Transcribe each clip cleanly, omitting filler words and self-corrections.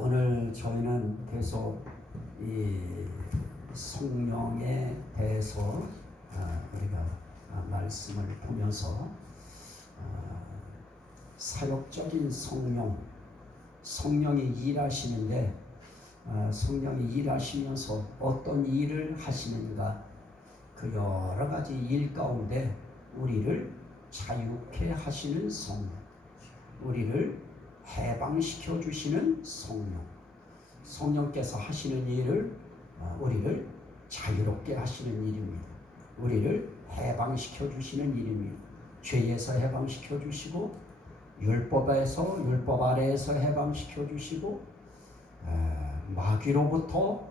오늘 저희는 계속 이 성령에 대해서 우리가 말씀을 보면서 사역적인 성령이 일하시는데 성령이 일하시면서 어떤 일을 하시는가, 그 여러 가지 일 가운데 우리를 자유케 하시는 성령, 우리를 해방시켜 주시는 성령께서 하시는 일을 우리를 자유롭게 하시는 일입니다. 우리를 해방시켜 주시는 일입니다. 죄에서 해방시켜 주시고, 율법 아래에서 해방시켜 주시고, 마귀로부터,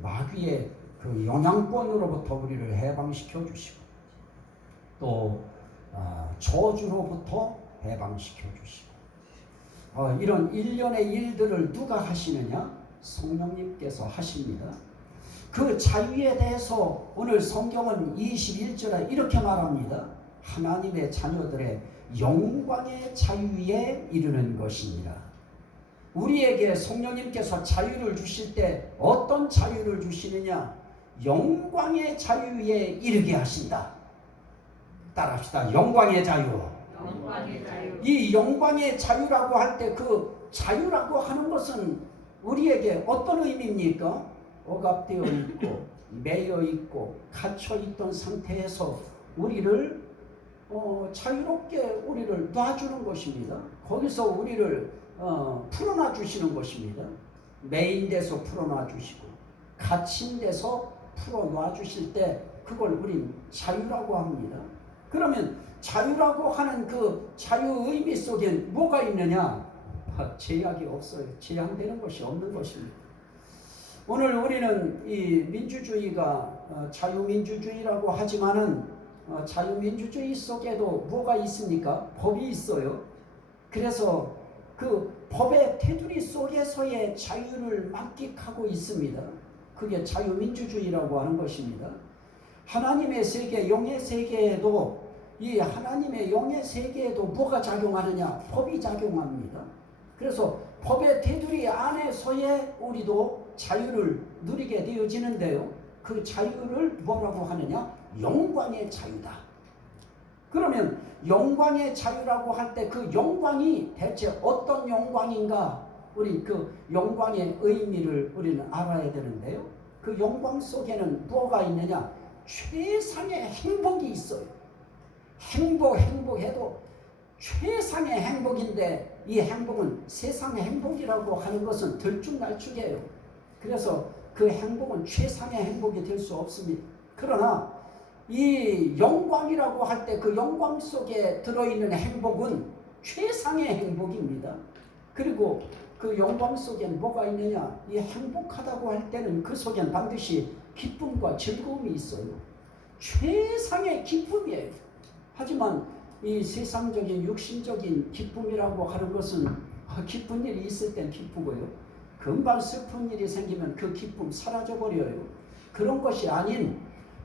마귀의 그 영향권으로부터 우리를 해방시켜 주시고, 또 저주로부터 해방시켜 주시고, 이런 일련의 일들을 누가 하시느냐? 성령님께서 하십니다. 그 자유에 대해서 오늘 성경은 21절에 이렇게 말합니다. 하나님의 자녀들의 영광의 자유에 이르는 것이니라. 우리에게 성령님께서 자유를 주실 때 어떤 자유를 주시느냐? 영광의 자유에 이르게 하신다. 따라합시다. 영광의 자유. 이 영광의 자유라고 할 때 그 자유라고 하는 것은 우리에게 어떤 의미입니까? 억압되어 있고 매여 있고 갇혀 있던 상태에서 우리를 자유롭게 우리를 놔주는 것입니다. 거기서 우리를 풀어놔 주시는 것입니다. 매인 데서 풀어놔 주시고 갇힌 데서 풀어놔 주실 때 그걸 우린 자유라고 합니다. 그러면 자유라고 하는 그 자유 의미 속엔 뭐가 있느냐? 제약이 없어요. 제한되는 것이 없는 것입니다. 오늘 우리는 이 민주주의가 자유민주주의라고 하지만은 자유민주주의 속에도 뭐가 있습니까? 법이 있어요. 그래서 그 법의 테두리 속에서의 자유를 만끽하고 있습니다. 그게 자유민주주의라고 하는 것입니다. 하나님의 세계, 영의 세계에도 이 하나님의 영의 세계에도 뭐가 작용하느냐? 법이 작용합니다. 그래서 법의 테두리 안에서의 우리도 자유를 누리게 되어지는데요. 그 자유를 뭐라고 하느냐? 영광의 자유다. 그러면 영광의 자유라고 할 때 그 영광이 대체 어떤 영광인가? 우리 그 영광의 의미를 우리는 알아야 되는데요. 그 영광 속에는 뭐가 있느냐? 최상의 행복이 있어요. 행복해도 최상의 행복인데 이 행복은 세상의 행복이라고 하는 것은 들쭉날쭉해요. 그래서 그 행복은 최상의 행복이 될 수 없습니다. 그러나 이 영광이라고 할 때 그 영광 속에 들어있는 행복은 최상의 행복입니다. 그리고 그 영광 속엔 뭐가 있느냐? 이 행복하다고 할 때는 그 속엔 반드시 기쁨과 즐거움이 있어요. 최상의 기쁨이에요. 하지만 이 세상적인 육신적인 기쁨이라고 하는 것은 기쁜 일이 있을 땐 기쁘고요. 금방 슬픈 일이 생기면 그 기쁨 사라져버려요. 그런 것이 아닌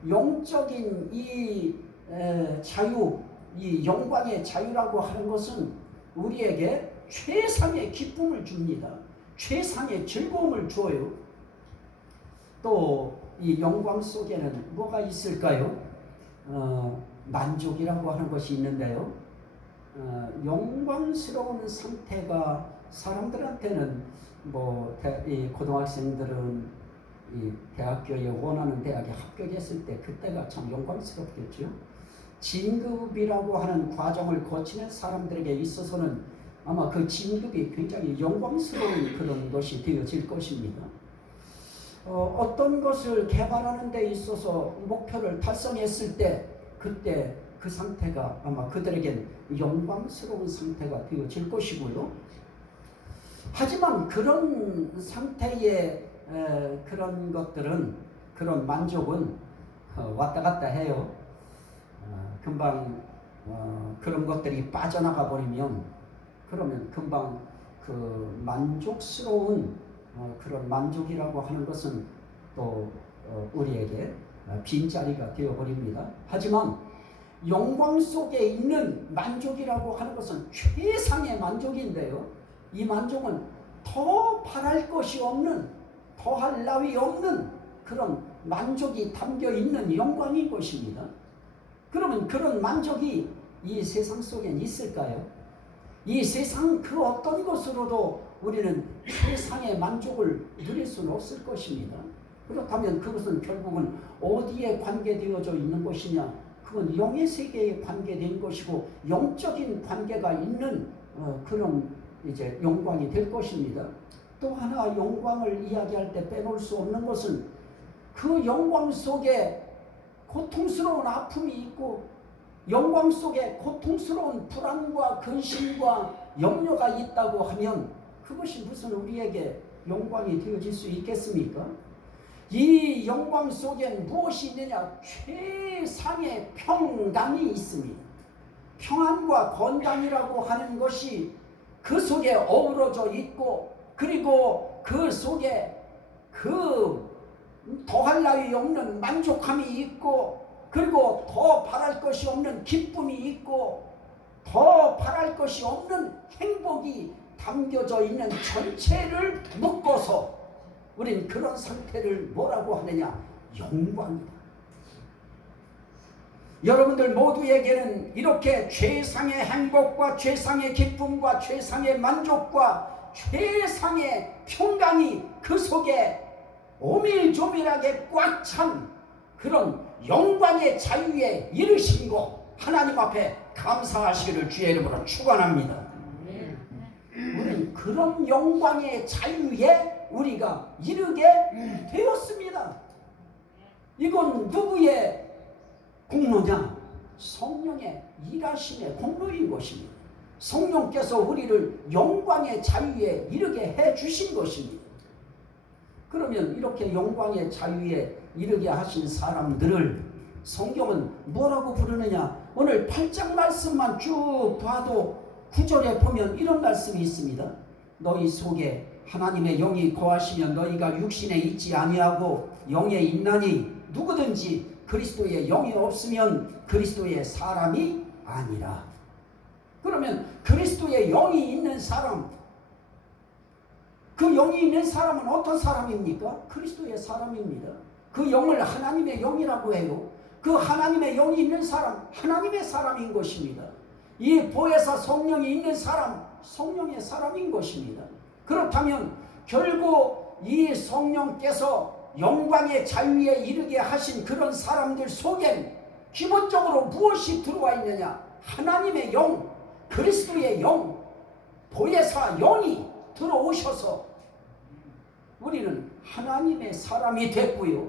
영적인 이 자유, 이 영광의 자유라고 하는 것은 우리에게 최상의 기쁨을 줍니다. 최상의 즐거움을 줘요. 또 이 영광 속에는 뭐가 있을까요? 만족이라고 하는 것이 있는데요. 영광스러운 상태가 사람들한테는 이 고등학생들은 이 대학교에 원하는 대학에 합격했을 때 그때가 참 영광스럽겠죠. 진급이라고 하는 과정을 거치는 사람들에게 있어서는 아마 그 진급이 굉장히 영광스러운 그런 것이 되어질 것입니다. 어떤 것을 개발하는 데 있어서 목표를 달성했을 때 그때 그 상태가 아마 그들에겐 영광스러운 상태가 되어질 것이고요. 하지만 그런 상태의 그런 것들은, 그런 만족은 왔다 갔다 해요. 금방 그런 것들이 빠져나가 버리면 그러면 금방 그 만족스러운 그런 만족이라고 하는 것은 또 우리에게 빈자리가 되어버립니다. 하지만 영광 속에 있는 만족이라고 하는 것은 최상의 만족인데요. 이 만족은 더 바랄 것이 없는, 더할 나위 없는 그런 만족이 담겨 있는 영광인 것입니다. 그러면 그런 만족이 이 세상 속엔 있을까요? 이 세상 그 어떤 것으로도 우리는 세상의 만족을 누릴 수는 없을 것입니다. 그렇다면 그것은 결국은 어디에 관계되어져 있는 것이냐? 그건 영의 세계에 관계된 것이고 영적인 관계가 있는 그런 이제 영광이 될 것입니다. 또 하나 영광을 이야기할 때 빼놓을 수 없는 것은 그 영광 속에 고통스러운 아픔이 있고 영광 속에 고통스러운 불안과 근심과 염려가 있다고 하면 그것이 무슨 우리에게 영광이 되어질 수 있겠습니까? 이 영광 속엔 무엇이 있느냐? 최상의 평강이 있습니다. 평안과 건강이라고 하는 것이 그 속에 어우러져 있고 그리고 그 속에 그 더할 나위 없는 만족함이 있고 그리고 더 바랄 것이 없는 기쁨이 있고 더 바랄 것이 없는 행복이 담겨져 있는 전체를 묶어서 우린 그런 상태를 뭐라고 하느냐? 영광이다. 여러분들 모두에게는 이렇게 최상의 행복과 최상의 기쁨과 최상의 만족과 최상의 평강이 그 속에 오밀조밀하게 꽉 찬 그런 영광의 자유에 이르신 것 하나님 앞에 감사하시기를 주의 이름으로 축원합니다. 우리는 그런 영광의 자유에 우리가 이르게 되었습니다. 이건 누구의 공로냐? 성령의 일하심의 공로인 것입니다. 성령께서 우리를 영광의 자유에 이르게 해 주신 것입니다. 그러면 이렇게 영광의 자유에 이르게 하신 사람들을 성경은 뭐라고 부르느냐? 오늘 8장 말씀만 쭉 봐도 9절에 보면 이런 말씀이 있습니다. 너희 속에 하나님의 영이 거하시면 너희가 육신에 있지 아니하고 영에 있나니 누구든지 그리스도의 영이 없으면 그리스도의 사람이 아니라. 그러면 그리스도의 영이 있는 사람, 그 영이 있는 사람은 어떤 사람입니까? 그리스도의 사람입니다. 그 영을 하나님의 영이라고 해요. 그 하나님의 영이 있는 사람, 하나님의 사람인 것입니다. 이 보혜사 성령이 있는 사람, 성령의 사람인 것입니다. 그렇다면 결국 이 성령께서 영광의 자유에 이르게 하신 그런 사람들 속엔 기본적으로 무엇이 들어와 있느냐? 하나님의 영, 그리스도의 영, 보혜사 영이 들어오셔서 우리는 하나님의 사람이 됐고요.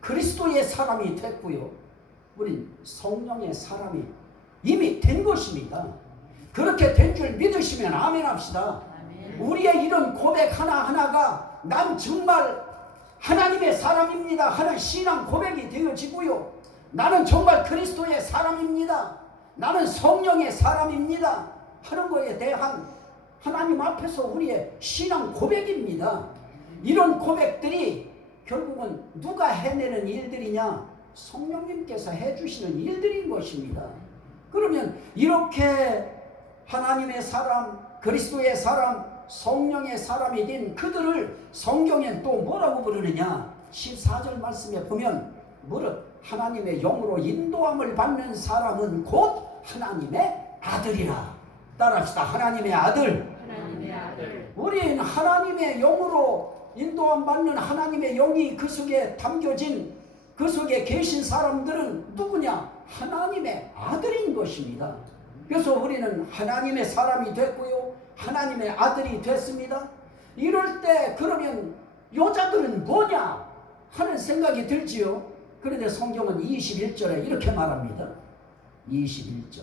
그리스도의 사람이 됐고요. 우린 성령의 사람이 이미 된 것입니다. 그렇게 된 줄 믿으시면 아멘 합시다. 아멘. 우리의 이런 고백 하나하나가 난 정말 하나님의 사람입니다 하는 신앙 고백이 되어지고요. 나는 정말 그리스도의 사람입니다. 나는 성령의 사람입니다 하는 것에 대한 하나님 앞에서 우리의 신앙 고백입니다. 이런 고백들이 결국은 누가 해내는 일들이냐? 성령님께서 해주시는 일들인 것입니다. 그러면 이렇게 하나님의 사람, 그리스도의 사람, 성령의 사람이 된 그들을 성경엔 또 뭐라고 부르느냐? 14절 말씀에 보면 무릇 하나님의 영으로 인도함을 받는 사람은 곧 하나님의 아들이라. 따라합시다. 하나님의 아들. 하나님의 아들. 우린 하나님의 영으로 인도함 받는 하나님의 영이 그 속에 담겨진 그 속에 계신 사람들은 누구냐? 하나님의 아들인 것입니다. 그래서 우리는 하나님의 사람이 됐고요. 하나님의 아들이 됐습니다. 이럴 때 그러면 여자들은 뭐냐? 하는 생각이 들지요. 그런데 성경은 21절에 이렇게 말합니다. 21절.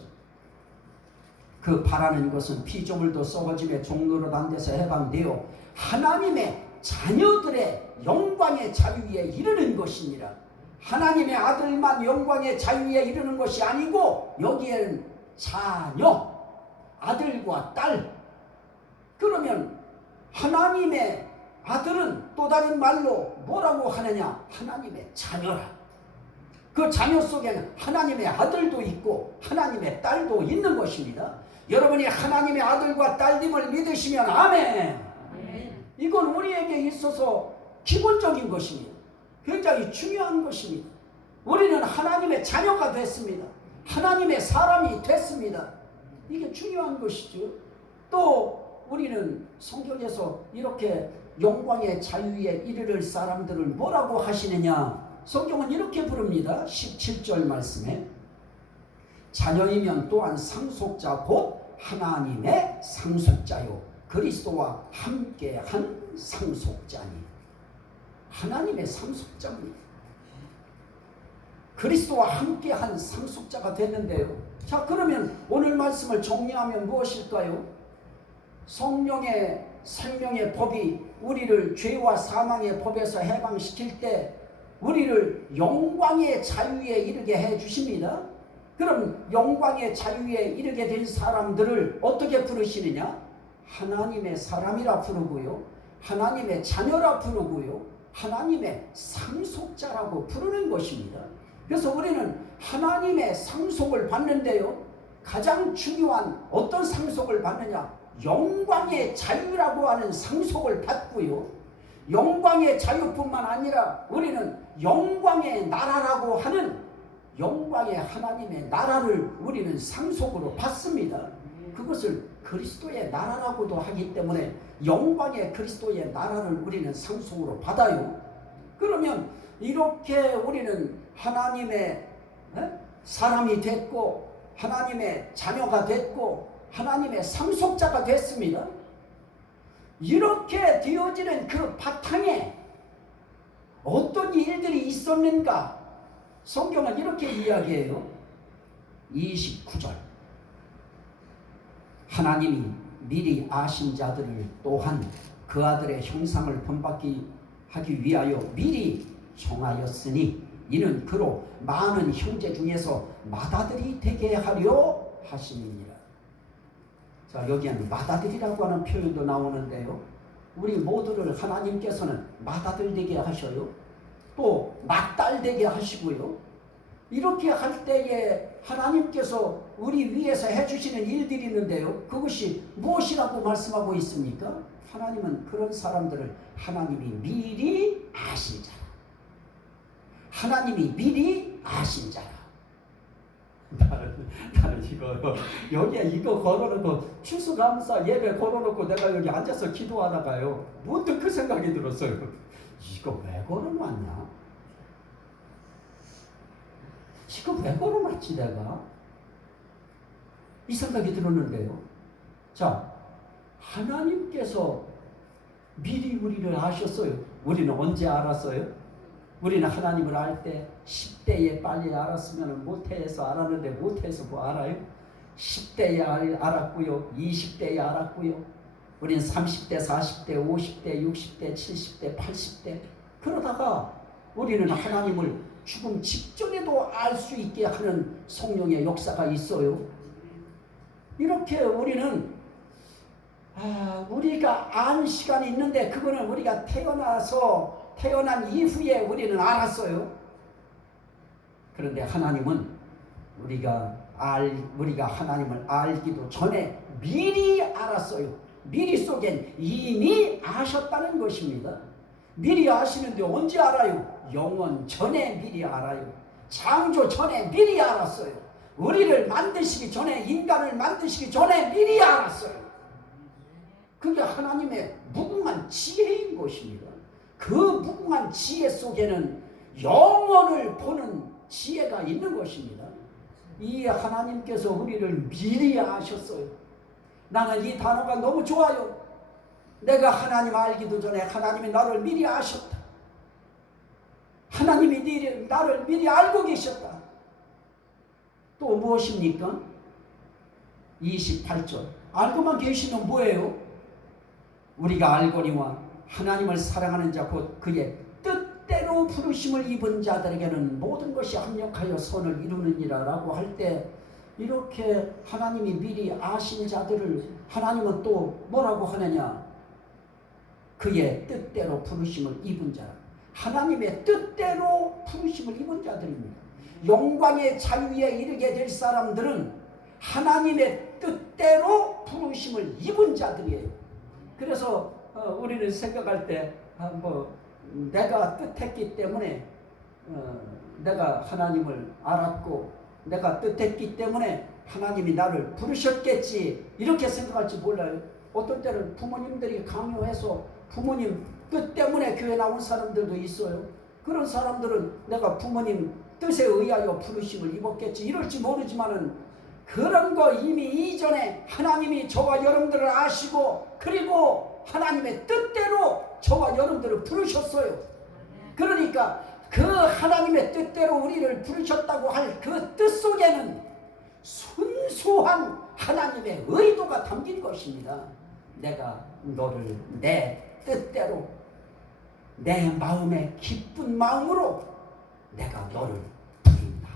그 바라는 것은 피조물도 썩어짐의 종로로 난 데서 해방되어 하나님의 자녀들의 영광의 자유에 이르는 것이니라. 하나님의 아들만 영광의 자유에 이르는 것이 아니고 여기에는 자녀, 아들과 딸. 그러면 하나님의 아들은 또 다른 말로 뭐라고 하느냐? 하나님의 자녀라. 그 자녀 속에는 하나님의 아들도 있고 하나님의 딸도 있는 것입니다. 여러분이 하나님의 아들과 딸됨을 믿으시면 아멘. 이건 우리에게 있어서 기본적인 것입니다. 굉장히 중요한 것입니다. 우리는 하나님의 자녀가 됐습니다. 하나님의 사람이 됐습니다. 이게 중요한 것이죠. 또 우리는 성경에서 이렇게 영광의 자유에 이르를 사람들을 뭐라고 하시느냐? 성경은 이렇게 부릅니다. 17절 말씀에 자녀이면 또한 상속자 곧 하나님의 상속자요 그리스도와 함께한 상속자니. 하나님의 상속자입니다. 그리스도와 함께한 상속자가 됐는데요. 자, 그러면 오늘 말씀을 정리하면 무엇일까요? 성령의 생명의 법이 우리를 죄와 사망의 법에서 해방시킬 때 우리를 영광의 자유에 이르게 해 주십니다. 그럼 영광의 자유에 이르게 된 사람들을 어떻게 부르시느냐? 하나님의 사람이라 부르고요, 하나님의 자녀라 부르고요, 하나님의 상속자라고 부르는 것입니다. 그래서 우리는 하나님의 상속을 받는데요, 가장 중요한 어떤 상속을 받느냐? 영광의 자유라고 하는 상속을 받고요, 영광의 자유뿐만 아니라 우리는 영광의 나라라고 하는 영광의 하나님의 나라를 우리는 상속으로 받습니다. 그것을 그리스도의 나라라고도 하기 때문에 영광의 그리스도의 나라를 우리는 상속으로 받아요. 그러면 이렇게 우리는 하나님의 사람이 됐고 하나님의 자녀가 됐고 하나님의 상속자가 됐습니다. 이렇게 되어지는 그 바탕에 어떤 일들이 있었는가? 성경은 이렇게 이야기해요. 29절 하나님이 미리 아신 자들을 또한 그 아들의 형상을 본받게 하기 위하여 미리 정하였으니 이는 그로 많은 형제 중에서 맏아들이 되게 하려 하심이니라. 자, 여기에는 맏아들이라고 하는 표현도 나오는데요, 우리 모두를 하나님께서는 맏아들 되게 하셔요. 또 맏딸 되게 하시고요. 이렇게 할 때에 하나님께서 우리 위해서 해주시는 일들이 있는데요, 그것이 무엇이라고 말씀하고 있습니까? 하나님은 그런 사람들을 하나님이 미리 아신 자라. 하나님이 미리 아신 자라. 나는 이거 여기에 이거 걸어놓고 추수감사 예배 걸어놓고 내가 여기 앉아서 기도하다가요, 문득 그 생각이 들었어요. 이거 왜 걸어놨냐? 이거 왜 걸어놨지 내가? 이 생각이 들었는데요. 자, 하나님께서 미리 우리를 아셨어요. 우리는 언제 알았어요? 우리는 하나님을 알 때 10대에 빨리 알았으면 모태에서 알았는데 모태에서 뭐 알아요? 10대에 알았고요, 20대에 알았고요, 우리는 30대, 40대, 50대, 60대, 70대, 80대 그러다가 우리는 하나님을 죽음 직전에도 알 수 있게 하는 성령의 역사가 있어요. 이렇게 우리는 우리가 안 시간이 있는데 그거는 우리가 태어난 이후에 우리는 알았어요. 그런데 하나님은 우리가 하나님을 알기도 전에 미리 알았어요. 미리 속엔 이미 아셨다는 것입니다. 미리 아시는데 언제 알아요? 영원 전에 미리 알아요. 창조 전에 미리 알았어요. 우리를 만드시기 전에, 인간을 만드시기 전에 미리 알았어요. 그게 하나님의 무궁한 지혜인 것입니다. 그 무궁한 지혜 속에는 영원을 보는 지혜가 있는 것입니다. 이 하나님께서 우리를 미리 아셨어요. 나는 이 단어가 너무 좋아요. 내가 하나님 알기도 전에 하나님이 나를 미리 아셨다. 하나님이 나를 미리 알고 계셨다. 또 무엇입니까? 28절 알고만 계시면 뭐예요? 우리가 알거니와 하나님을 사랑하는 자 곧 그의 뜻대로 부르심을 입은 자들에게는 모든 것이 합력하여 선을 이루느니라 라고 할 때, 이렇게 하나님이 미리 아신 자들을 하나님은 또 뭐라고 하느냐? 그의 뜻대로 부르심을 입은 자라. 하나님의 뜻대로 부르심을 입은 자들입니다. 영광의 자유에 이르게 될 사람들은 하나님의 뜻, 뜻대로 부르심을 입은 자들이에요. 그래서 우리는 생각할 때 내가 뜻했기 때문에 내가 하나님을 알았고 내가 뜻했기 때문에 하나님이 나를 부르셨겠지 이렇게 생각할지 몰라요. 어떤 때는 부모님들이 강요해서 부모님 뜻 때문에 교회 나온 사람들도 있어요. 그런 사람들은 내가 부모님 뜻에 의하여 부르심을 입었겠지 이럴지 모르지만은 그런 거 이미 이전에 하나님이 저와 여러분들을 아시고 그리고 하나님의 뜻대로 저와 여러분들을 부르셨어요. 그러니까 그 하나님의 뜻대로 우리를 부르셨다고 할 그 뜻 속에는 순수한 하나님의 의도가 담긴 것입니다. 내가 너를 내 뜻대로 내 마음의 기쁜 마음으로 내가 너를 부른다.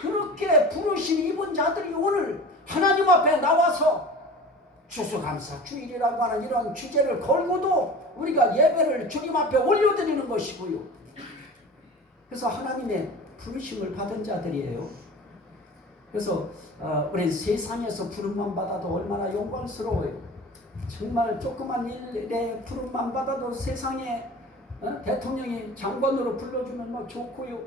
그렇게 부르심 입은 자들이 오늘 하나님 앞에 나와서 추수감사 주일이라고 하는 이런 주제를 걸고도 우리가 예배를 주님 앞에 올려드리는 것이고요. 그래서 하나님의 부르심을 받은 자들이에요. 그래서 우리 세상에서 부름만 받아도 얼마나 영광스러워요. 정말 조그만 일에 부름만 받아도 세상에 대통령이 장관으로 불러주면 막 좋고요.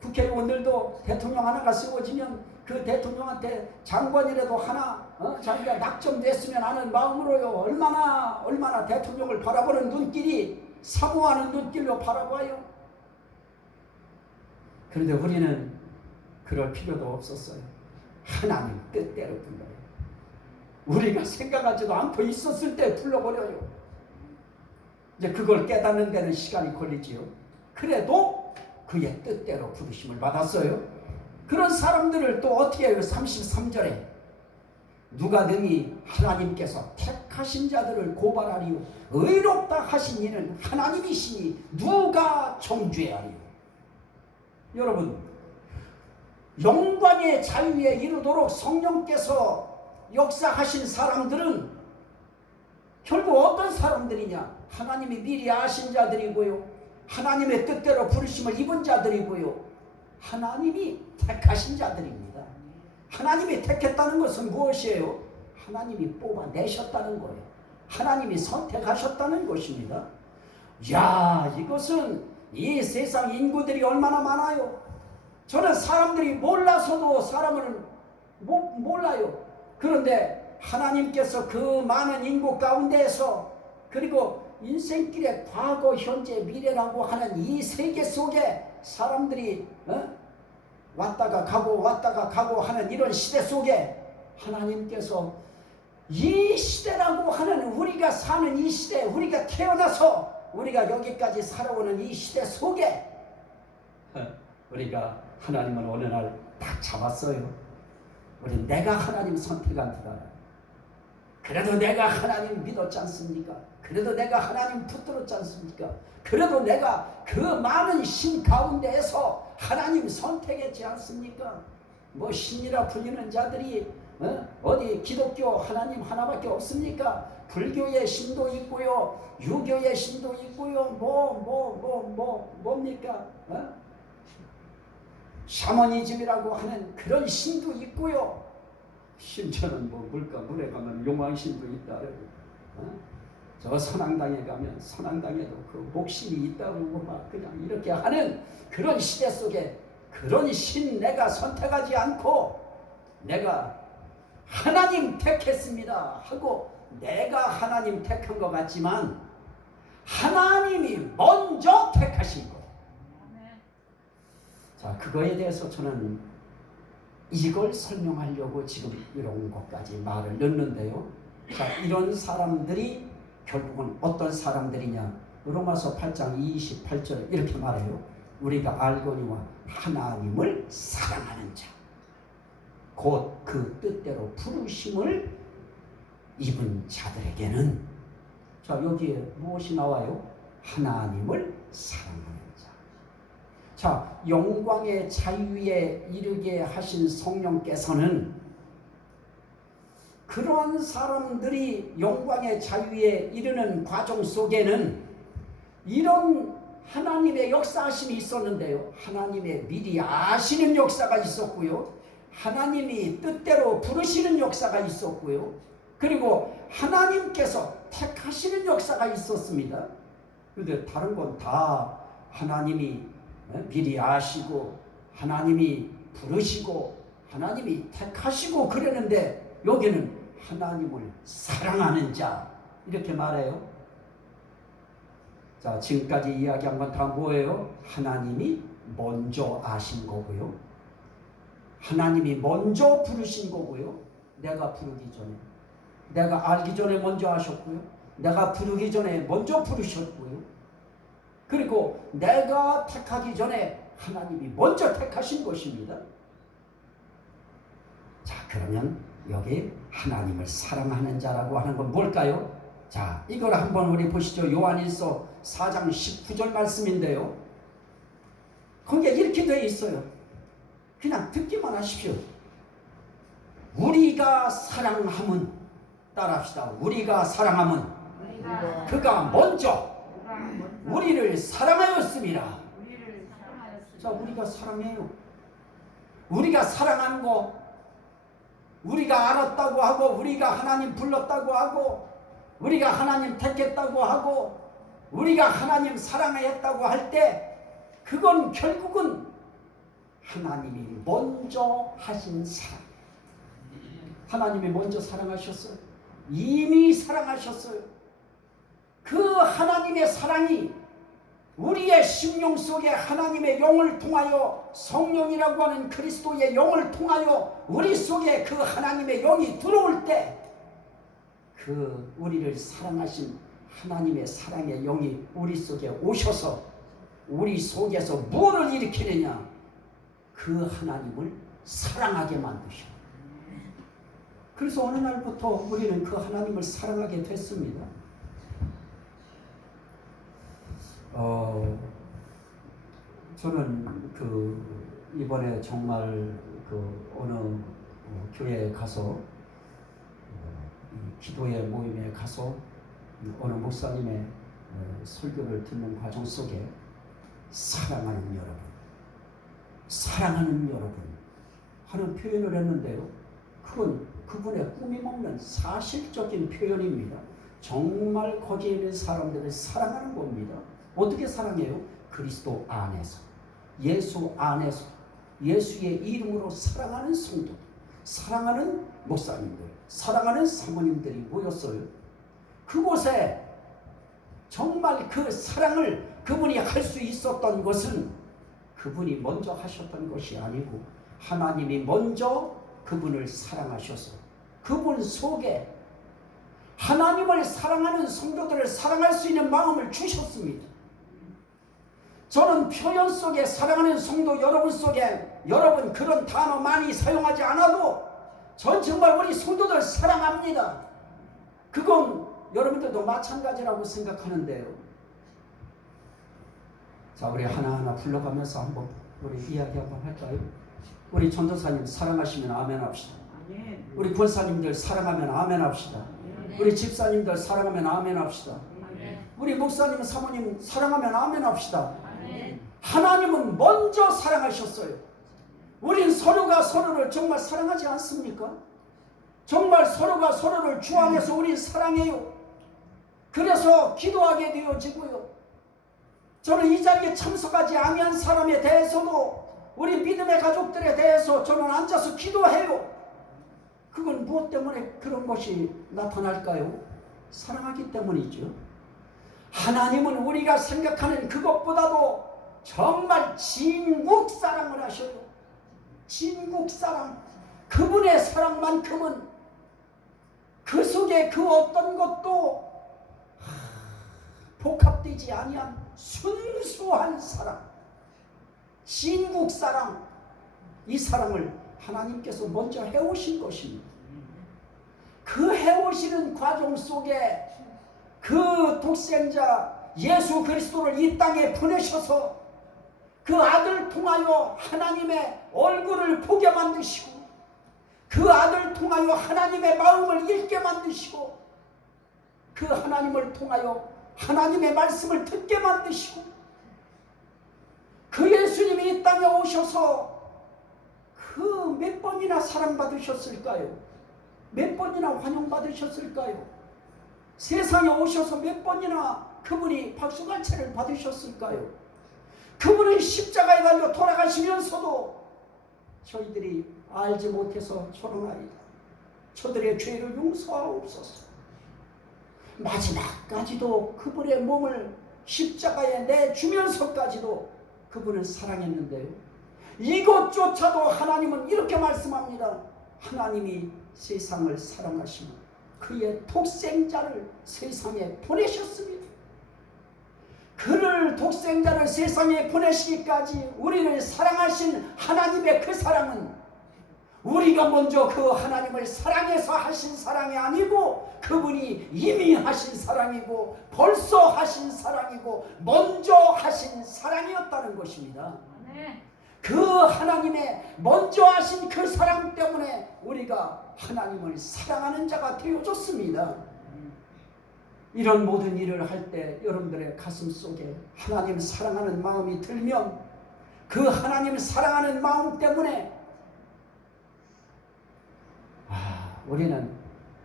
국회의원들도 대통령 하나가 세워지면 그 대통령한테 장관이라도 하나 자기가 낙점됐으면 하는 마음으로요. 얼마나 대통령을 바라보는 눈길이 사모하는 눈길로 바라봐요. 그런데 우리는 그럴 필요도 없었어요. 하나님 뜻대로 불러요. 우리가 생각하지도 않고 있었을 때 불러버려요. 이제 그걸 깨닫는 데는 시간이 걸리지요. 그래도 그의 뜻대로 부르심을 받았어요. 그런 사람들을 또 어떻게 해요? 33절에 누가 능히 하나님께서 택하신 자들을 고발하리요 의롭다 하신 이는 하나님이시니 누가 정죄하리요. 여러분, 영광의 자유에 이르도록 성령께서 역사하신 사람들은 결국 어떤 사람들이냐? 하나님이 미리 아신 자들이고요. 하나님의 뜻대로 부르심을 입은 자들이고요. 하나님이 택하신 자들입니다. 하나님이 택했다는 것은 무엇이에요? 하나님이 뽑아내셨다는 거예요. 하나님이 선택하셨다는 것입니다. 야, 이것은 이 세상 인구들이 얼마나 많아요. 저는 사람들이 몰라서도 사람을 몰라요. 그런데 하나님께서 그 많은 인구 가운데에서 그리고 인생길의 과거, 현재, 미래라고 하는 이 세계 속에 사람들이 왔다가 가고 하는 이런 시대 속에 하나님께서 이 시대라고 하는 우리가 사는 이 시대, 우리가 태어나서 우리가 여기까지 살아오는 이 시대 속에 우리가 하나님을 어느 날 딱 잡았어요. 우리 내가 하나님 선택한 자다. 그래도 내가 하나님 믿었지 않습니까? 그래도 내가 하나님 붙들었지 않습니까? 그래도 내가 그 많은 신 가운데에서 하나님 선택했지 않습니까? 뭐 신이라 불리는 자들이 어디 기독교 하나님 하나밖에 없습니까? 불교의 신도 있고요, 유교의 신도 있고요, 뭡니까? 샤머니즘이라고 하는 그런 신도 있고요. 심지어는 물에 가면 용왕신도 있다 그러고, 저 선앙당에 가면 선앙당에도 그 목신이 있다 그러고 막 그냥 이렇게 하는 그런 시대 속에 그런 신 내가 선택하지 않고 내가 하나님 택했습니다 하고 내가 하나님 택한 것 같지만 하나님이 먼저 택하신 거예요. 자, 그거에 대해서 저는 이걸 설명하려고 지금 이런 것까지 말을 넣는데요. 자, 이런 사람들이 결국은 어떤 사람들이냐? 로마서 8장 28절 이렇게 말해요. 우리가 알거니와 하나님을 사랑하는 자, 곧 그 뜻대로 부르심을 입은 자들에게는, 자, 여기에 무엇이 나와요? 하나님을 사랑하는 자. 자, 영광의 자유에 이르게 하신 성령께서는 그러한 사람들이 영광의 자유에 이르는 과정 속에는 이런 하나님의 역사하심이 있었는데요. 하나님의 미리 아시는 역사가 있었고요. 하나님이 뜻대로 부르시는 역사가 있었고요. 그리고 하나님께서 택하시는 역사가 있었습니다. 그런데 다른 건 다 하나님이 미리 아시고 하나님이 부르시고 하나님이 택하시고 그러는데 여기는 하나님을 사랑하는 자 이렇게 말해요. 자, 지금까지 이야기한 건 다 뭐예요? 하나님이 먼저 아신 거고요. 하나님이 먼저 부르신 거고요. 내가 부르기 전에, 내가 알기 전에 먼저 아셨고요. 내가 부르기 전에 먼저 부르셨고요. 그리고 내가 택하기 전에 하나님이 먼저 택하신 것입니다. 자, 그러면 여기 하나님을 사랑하는 자라고 하는 건 뭘까요? 자, 이걸 한번 우리 보시죠. 요한일서 4장 19절 말씀인데요. 거기에 이렇게 되어 있어요. 그냥 듣기만 하십시오. 우리가 사랑함은, 따라합시다. 우리가 사랑함은 그가 먼저 우리를 사랑하였습니다. 자, 우리가 사랑해요. 우리가 사랑하는 거, 우리가 알았다고 하고, 우리가 하나님 불렀다고 하고, 우리가 하나님 택했다고 하고, 우리가 하나님 사랑했다고 할 때 그건 결국은 하나님이 먼저 하신 사랑. 하나님이 먼저 사랑하셨어요. 이미 사랑하셨어요. 그 하나님의 사랑이 우리의 심령 속에 하나님의 영을 통하여, 성령이라고 하는 그리스도의 영을 통하여 우리 속에 그 하나님의 영이 들어올 때 그 우리를 사랑하신 하나님의 사랑의 영이 우리 속에 오셔서 우리 속에서 무엇을 일으키느냐? 그 하나님을 사랑하게 만드셔. 그래서 어느 날부터 우리는 그 하나님을 사랑하게 됐습니다. 저는 이번에 정말 어느 교회에 가서 기도의 모임에 가서 어느 목사님의 설교를 듣는 과정 속에 사랑하는 여러분, 사랑하는 여러분 하는 표현을 했는데요. 그건 그분의 꾸밈없는 사실적인 표현입니다. 정말 거기에 있는 사람들을 사랑하는 겁니다. 어떻게 사랑해요? 그리스도 안에서, 예수 안에서, 예수의 이름으로 사랑하는 성도, 사랑하는 목사님들, 사랑하는 사모님들이 모였어요. 그곳에 정말 그 사랑을 그분이 할 수 있었던 것은 그분이 먼저 하셨던 것이 아니고 하나님이 먼저 그분을 사랑하셔서 그분 속에 하나님을 사랑하는 성도들을 사랑할 수 있는 마음을 주셨습니다. 저는 표현 속에 사랑하는 성도 여러분 속에 여러분 그런 단어 많이 사용하지 않아도 전 정말 우리 성도들 사랑합니다. 그건 여러분들도 마찬가지라고 생각하는데요. 자, 우리 하나하나 불러가면서 한번 우리 이야기 한번 할까요? 우리 전도사님 사랑하시면 아멘 합시다. 우리 권사님들 사랑하면 아멘 합시다. 우리 집사님들 사랑하면 아멘 합시다. 우리 목사님 사모님 사랑하면 아멘 합시다. 하나님은 먼저 사랑하셨어요. 우린 서로가 서로를 정말 사랑하지 않습니까? 정말 서로가 서로를 주 안에서 우린 사랑해요. 그래서 기도하게 되어지고요. 저는 이 자리에 참석하지 아니한 사람에 대해서도 우리 믿음의 가족들에 대해서 저는 앉아서 기도해요. 그건 무엇 때문에 그런 것이 나타날까요? 사랑하기 때문이죠. 하나님은 우리가 생각하는 그것보다도 정말 진국 사랑을 하셔요. 진국 사랑. 그분의 사랑만큼은 그 속에 그 어떤 것도 복합되지 아니한 순수한 사랑, 진국 사랑. 이 사랑을 하나님께서 먼저 해오신 것입니다. 그 해오시는 과정 속에 그 독생자 예수 그리스도를 이 땅에 보내셔서 그 아들 통하여 하나님의 얼굴을 보게 만드시고 그 아들 통하여 하나님의 마음을 읽게 만드시고 그 하나님을 통하여 하나님의 말씀을 듣게 만드시고 그 예수님이 이 땅에 오셔서 그 몇 번이나 사랑받으셨을까요? 몇 번이나 환영받으셨을까요? 세상에 오셔서 몇 번이나 그분이 박수갈채를 받으셨을까요? 그분은 십자가에 달려 돌아가시면서도 저희들이 알지 못해서 초롱하이다. 저들의 죄를 용서하옵소서. 마지막까지도 그분의 몸을 십자가에 내주면서까지도 그분을 사랑했는데요. 이것조차도 하나님은 이렇게 말씀합니다. 하나님이 세상을 사랑하시며 그의 독생자를 세상에 보내셨습니다. 그를 독생자를 세상에 보내시기까지 우리를 사랑하신 하나님의 그 사랑은 우리가 먼저 그 하나님을 사랑해서 하신 사랑이 아니고 그분이 이미 하신 사랑이고 벌써 하신 사랑이고 먼저 하신 사랑이었다는 것입니다. 그 하나님의 먼저 하신 그 사랑 때문에 우리가 하나님을 사랑하는 자가 되어졌습니다. 이런 모든 일을 할 때 여러분들의 가슴 속에 하나님을 사랑하는 마음이 들면 그 하나님을 사랑하는 마음 때문에 우리는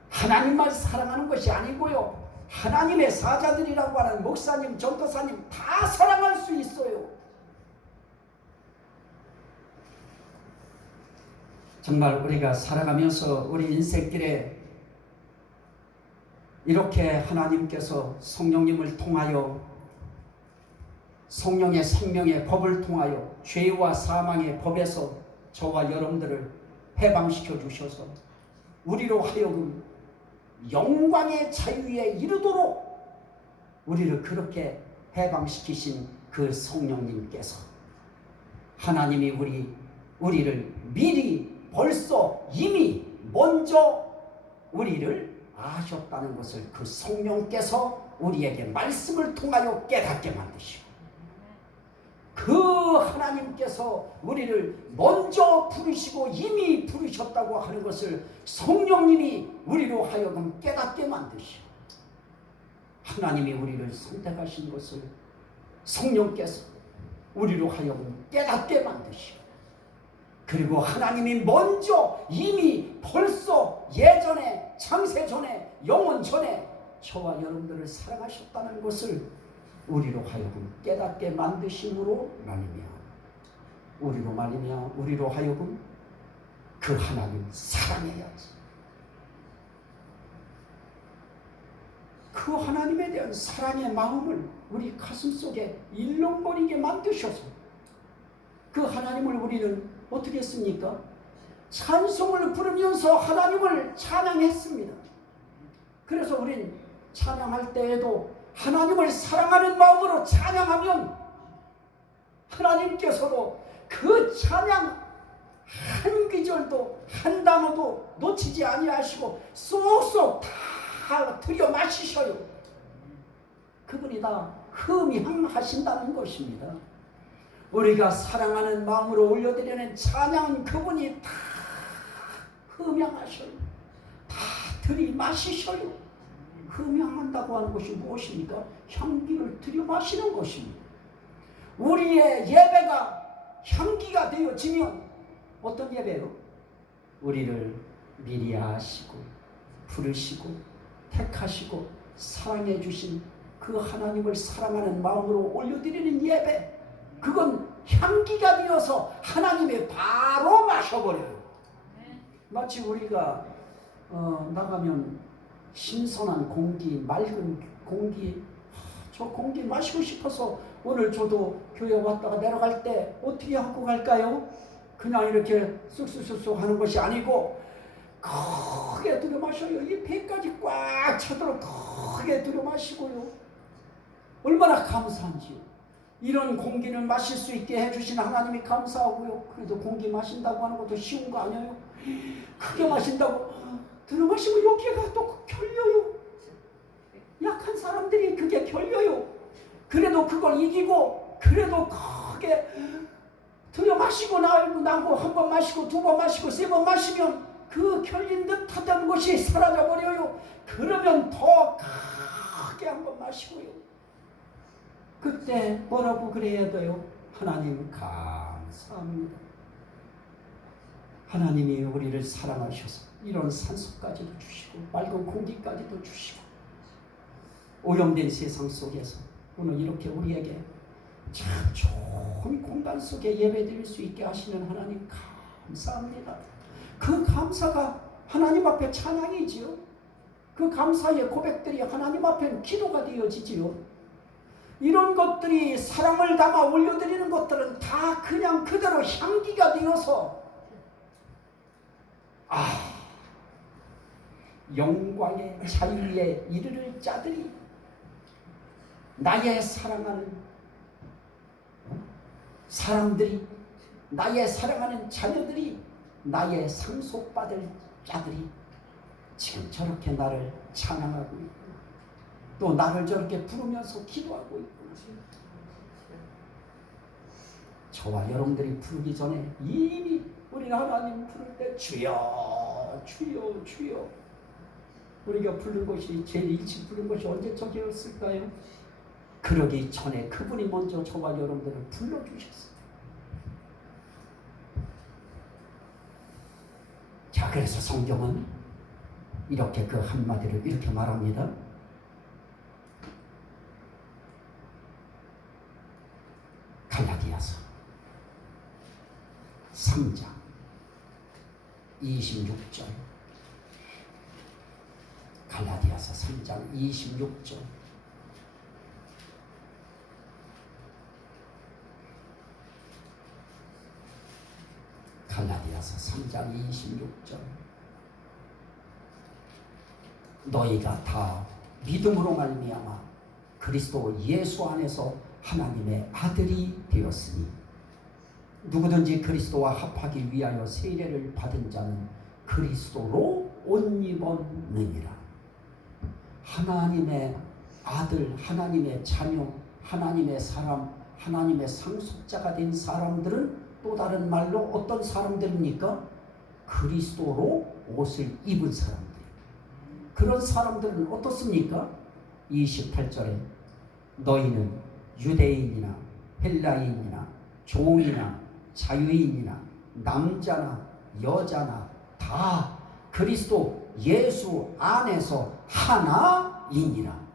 하나님만 사랑하는 것이 아니고요, 하나님의 사자들이라고 하는 목사님, 전도사님 다 사랑할 수 있어요. 정말 우리가 살아가면서 우리 인생길에 이렇게 하나님께서 성령님을 통하여 성령의 생명의 법을 통하여 죄와 사망의 법에서 저와 여러분들을 해방시켜 주셔서 우리로 하여금 영광의 자유에 이르도록 우리를 그렇게 해방시키신 그 성령님께서 하나님이 우리를 미리 벌써 이미 먼저 우리를 아셨다는 것을 그 성령께서 우리에게 말씀을 통하여 깨닫게 만드시고 그 하나님께서 우리를 먼저 부르시고 이미 부르셨다고 하는 것을 성령님이 우리로 하여금 깨닫게 만드시고 하나님이 우리를 선택하신 것을 성령께서 우리로 하여금 깨닫게 만드시고 그리고 하나님이 먼저 이미 벌써 예전에 창세전에 영원전에 저와 여러분들을 사랑하셨다는 것을 우리로 하여금 깨닫게 만드심으로 말미암아 우리로 하여금 그 하나님 사랑해야지. 그 하나님에 대한 사랑의 마음을 우리 가슴속에 일렁거리게 만드셔서 그 하나님을 우리는 어떻게 했습니까? 찬송을 부르면서 하나님을 찬양했습니다. 그래서 우린 찬양할 때에도 하나님을 사랑하는 마음으로 찬양하면 하나님께서도 그 찬양 한 귀절도 한 단어도 놓치지 아니하시고 쏙쏙 다 들여 마시셔요. 그분이 다 흠양하신다는 것입니다. 우리가 사랑하는 마음으로 올려드리는 찬양은 그분이 다 흠양하셔요. 다 들이마시셔요. 흠양한다고 하는 것이 무엇입니까? 향기를 들여마시는 것입니다. 우리의 예배가 향기가 되어지면 어떤 예배요? 우리를 미리 아시고 부르시고 택하시고 사랑해 주신 그 하나님을 사랑하는 마음으로 올려드리는 예배, 그건 향기가 되어서 하나님이 바로 마셔버려요. 마치 우리가 나가면 신선한 공기, 맑은 공기, 저 공기 마시고 싶어서 오늘 저도 교회 왔다가 내려갈 때 어떻게 하고 갈까요? 그냥 이렇게 쑥쑥쑥쑥 하는 것이 아니고 크게 들여 마셔요. 이 배까지 꽉 차도록 크게 들여 마시고요. 얼마나 감사한지요. 이런 공기를 마실 수 있게 해주신 하나님이 감사하고요. 그래도 공기 마신다고 하는 것도 쉬운 거 아니에요? 크게 마신다고 들여 마시고 여기가 또 결려요. 약한 사람들이 그게 결려요. 그래도 그걸 이기고 그래도 크게 들여 마시고 나고 한 번 마시고 두 번 마시고 세 번 마시면 그 결린 듯 하던 것이 사라져 버려요. 그러면 더 크게 한 번 마시고요. 그때 뭐라고 그래야 돼요? 하나님 감사합니다. 하나님이 우리를 사랑하셔서 이런 산소까지도 주시고 맑은 공기까지도 주시고 오염된 세상 속에서 오늘 이렇게 우리에게 참 좋은 공간 속에 예배드릴 수 있게 하시는 하나님 감사합니다. 그 감사가 하나님 앞에 찬양이지요. 그 감사의 고백들이 하나님 앞에 기도가 되어지지요. 이런 것들이 사랑을 담아 올려드리는 것들은 다 그냥 그대로 향기가 되어서 영광의 자유에 이르를 자들이 나의 사랑하는 사람들이 나의 사랑하는 자녀들이 나의 상속받을 자들이 지금 저렇게 나를 찬양하고 있구나. 또 나를 저렇게 부르면서 기도하고 있구나. 저와 여러분들이 부르기 전에 이미 우리가 하나님 부를 때 주여 주여 주여 우리가 부른 것이 제일 일찍 부른 것이 언제적이었을까요? 그러기 전에 그분이 먼저 저와 여러분들을 불러주셨어요. 자, 그래서 성경은 이렇게 그 한마디를 이렇게 말합니다. 갈라디아서 3장 26절 갈라디아서 3장 26절 갈라디아서 3장 26절 너희가 다 믿음으로 말미암아 그리스도 예수 안에서 하나님의 아들이 되었으니 누구든지 그리스도와 합하기 위하여 세례를 받은 자는 그리스도로 옷 입었느니라. 하나님의 아들, 하나님의 자녀, 하나님의 사람, 하나님의 상속자가 된 사람들은 또 다른 말로 어떤 사람들입니까? 그리스도로 옷을 입은 사람들. 그런 사람들은 어떻습니까? 28절에 너희는 유대인이나 헬라인이나 종이나 자유인이나 남자나 여자나 다 그리스도 예수 안에서 하나이니라.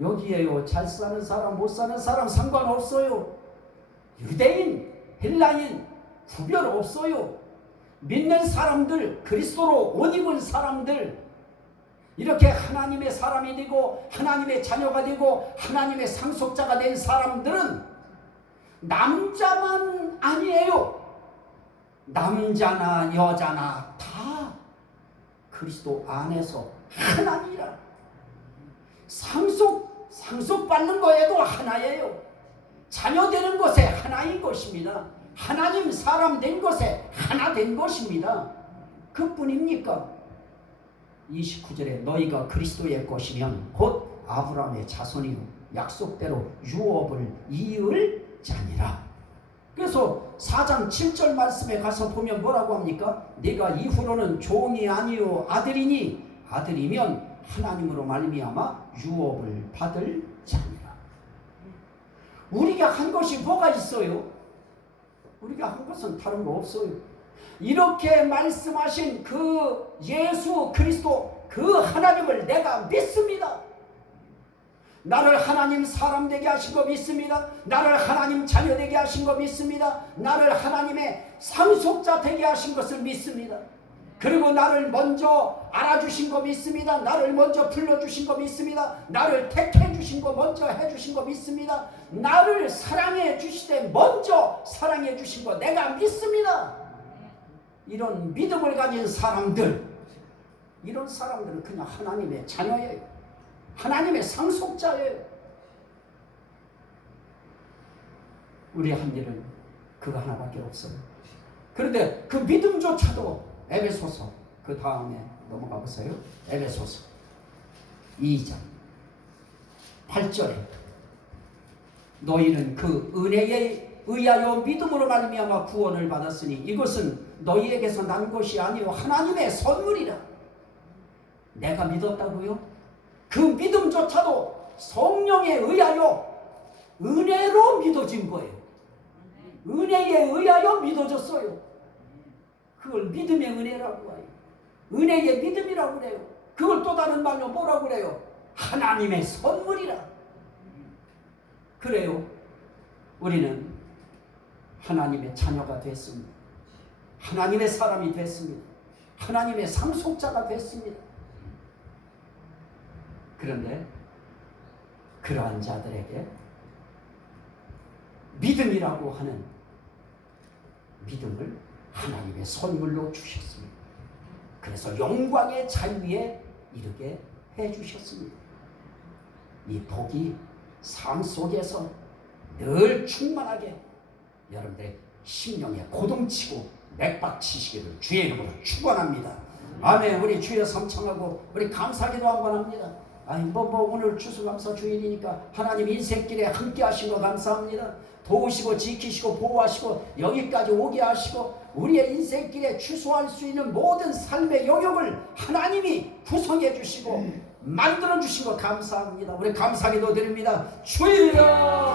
여기에요. 잘 사는 사람 못 사는 사람 상관없어요. 유대인 헬라인 구별 없어요. 믿는 사람들 그리스도로 옷 입은 사람들 이렇게 하나님의 사람이 되고 하나님의 자녀가 되고 하나님의 상속자가 된 사람들은 남자만 아니에요. 남자나 여자나 다 그리스도 안에서 하나니라. 상속받는 거에도 하나예요. 자녀 되는 것에 하나인 것입니다. 하나님 사람 된 것에 하나 된 것입니다. 그뿐입니까? 29절에 너희가 그리스도의 것이면 곧 아브라함의 자손이요 약속대로 유업을 이을 자니라. 그래서 4장 7절 말씀에 가서 보면 뭐라고 합니까? 네가 이후로는 종이 아니요 아들이니 아들이면 하나님으로 말미암아 유업을 받을 자니라. 우리가 한 것이 뭐가 있어요? 우리가 한 것은 다른 거 없어요. 이렇게 말씀하신 그 예수 그리스도 그 하나님을 내가 믿습니다. 나를 하나님 사람 되게 하신 거 믿습니다. 나를 하나님 자녀 되게 하신 거 믿습니다. 나를 하나님의 상속자 되게 하신 것을 믿습니다. 그리고 나를 먼저 알아주신 거 믿습니다. 나를 먼저 불러주신 거 믿습니다. 나를 택해 주신 거 먼저 해주신 거 믿습니다. 나를 사랑해 주시되 먼저 사랑해 주신 거 내가 믿습니다. 이런 믿음을 가진 사람들, 이런 사람들은 그냥 하나님의 자녀예요. 하나님의 상속자예요. 우리 한 일은 그거 하나밖에 없어요. 그런데 그 믿음조차도 에베소서 그 다음에 넘어가 보세요. 에베소서 2장 8절에 너희는 그 은혜에 의하여 믿음으로 말미암아 구원을 받았으니 이것은 너희에게서 난 것이 아니요 하나님의 선물이라. 내가 믿었다고요? 그 믿음조차도 성령에 의하여 은혜로 믿어진 거예요. 은혜에 의하여 믿어졌어요. 그걸 믿음의 은혜라고 해요. 은혜의 믿음이라고 그래요. 그걸 또 다른 말로 뭐라고 그래요? 하나님의 선물이라. 그래요. 우리는 하나님의 자녀가 됐습니다. 하나님의 사람이 됐습니다. 하나님의 상속자가 됐습니다. 그런데 그러한 자들에게 믿음이라고 하는 믿음을 하나님의 선물로 주셨습니다. 그래서 영광의 자유에 이르게 해주셨습니다. 이 복이 삶 속에서 늘 충만하게 여러분들의 심령에 고동치고 맥박치시기를 주의 이름으로 축원합니다. 아멘. 우리 주여 삼창하고 우리 감사기도 한번 합니다. 오늘 추수감사 주일이니까 하나님 인생길에 함께 하신 거 감사합니다. 도우시고 지키시고 보호하시고 여기까지 오게 하시고 우리의 인생길에 추수할 수 있는 모든 삶의 영역을 하나님이 구성해 주시고 만들어 주신 거 감사합니다. 우리 감사기도 드립니다. 주여